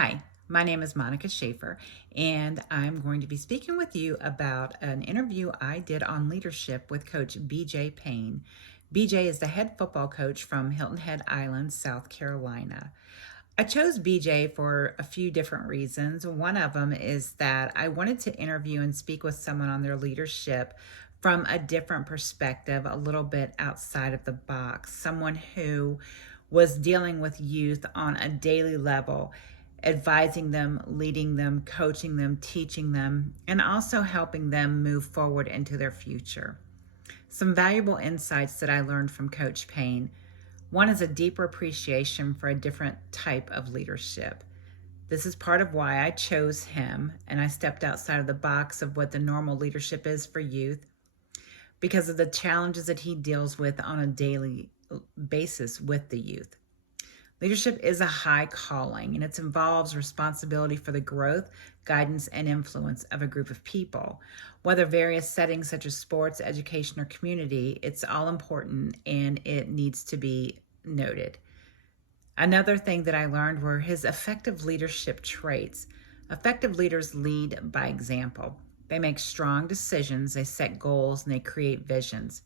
Hi, my name is Monica Schaefer, and I'm going to be speaking with you about an interview I did on leadership with Coach BJ Payne. BJ is the head football coach from Hilton Head Island, South Carolina. I chose BJ for a few different reasons. One of them is that I wanted to interview and speak with someone on their leadership from a different perspective, a little bit outside of the box, someone who was dealing with youth on a daily level, advising them, leading them, coaching them, teaching them, and also helping them move forward into their future. Some valuable insights that I learned from Coach Payne. One is a deeper appreciation for a different type of leadership. This is part of why I chose him and I stepped outside of the box of what the normal leadership is for youth because of the challenges that he deals with on a daily basis with the youth. Leadership is a high calling, and it involves responsibility for the growth, guidance, and influence of a group of people. Whether various settings such as sports, education, or community, it's all important and it needs to be noted. Another thing that I learned were his effective leadership traits. Effective leaders lead by example. They make strong decisions, they set goals, and they create visions.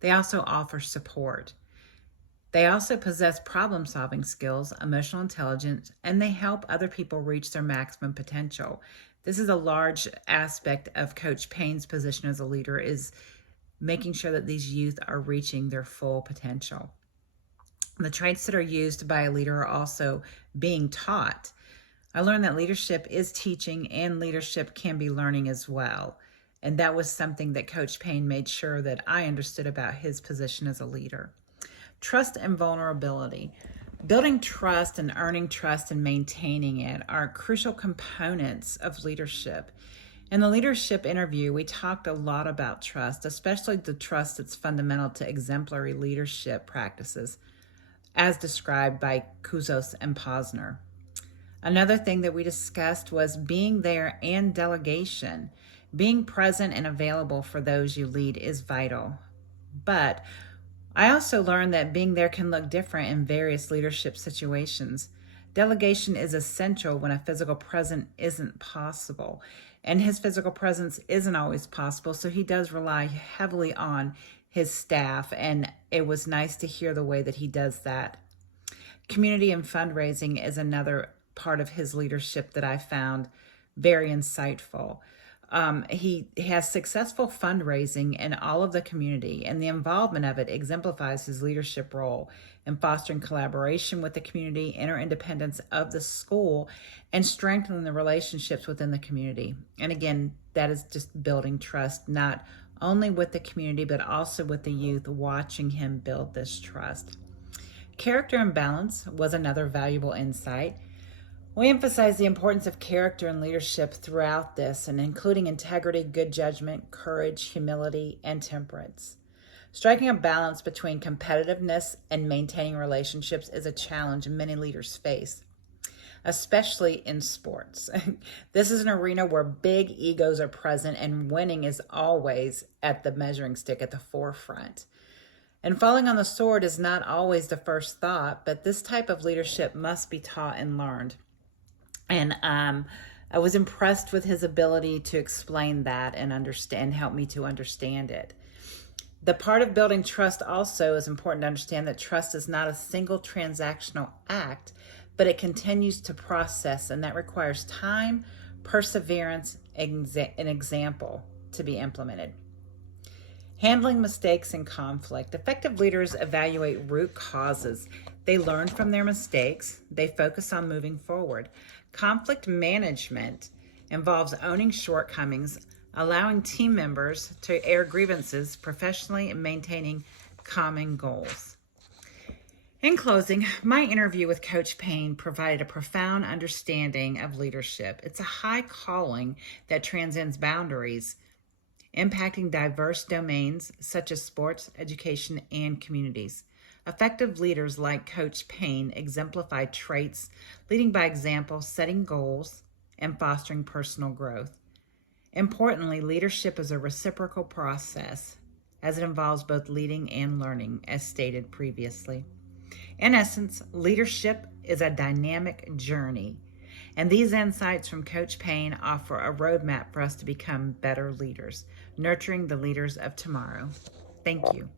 They also offer support. They also possess problem-solving skills, emotional intelligence, and they help other people reach their maximum potential. This is a large aspect of Coach Payne's position as a leader, is making sure that these youth are reaching their full potential. The traits that are used by a leader are also being taught. I learned that leadership is teaching and leadership can be learning as well. And that was something that Coach Payne made sure that I understood about his position as a leader. Trust and vulnerability. Building trust and earning trust and maintaining it are crucial components of leadership. In the leadership interview, we talked a lot about trust, especially the trust that's fundamental to exemplary leadership practices, as described by Kouzos and Posner. Another thing that we discussed was being there and delegation. Being present and available for those you lead is vital. But I also learned that being there can look different in various leadership situations. Delegation is essential when a physical presence isn't possible, and his physical presence isn't always possible, so he does rely heavily on his staff, and it was nice to hear the way that he does that. Community and fundraising is another part of his leadership that I found very insightful. He has successful fundraising in all of the community, and the involvement of it exemplifies his leadership role in fostering collaboration with the community, interdependence of the school, and strengthening the relationships within the community. And again, that is just building trust, not only with the community, but also with the youth watching him build this trust. Character and balance was another valuable insight. We emphasize the importance of character and leadership throughout this, and including integrity, good judgment, courage, humility, and temperance. Striking a balance between competitiveness and maintaining relationships is a challenge many leaders face, especially in sports. This is an arena where big egos are present, and winning is always at the measuring stick at the forefront. And falling on the sword is not always the first thought, but this type of leadership must be taught and learned. And I was impressed with his ability to explain that and understand, help me to understand it. The part of building trust also is important to understand that trust is not a single transactional act, but it continues to process, and that requires time, perseverance, and example to be implemented. Handling mistakes and conflict. Effective leaders evaluate root causes. They learn from their mistakes. They focus on moving forward. Conflict management involves owning shortcomings, allowing team members to air grievances professionally, and maintaining common goals. In closing, my interview with Coach Payne provided a profound understanding of leadership. It's a high calling that transcends boundaries, impacting diverse domains such as sports, education, and communities. Effective leaders like Coach Payne exemplify traits, leading by example, setting goals, and fostering personal growth. Importantly, leadership is a reciprocal process as it involves both leading and learning, as stated previously. In essence, leadership is a dynamic journey, And these insights from Coach Payne offer a roadmap for us to become better leaders, nurturing the leaders of tomorrow. Thank you.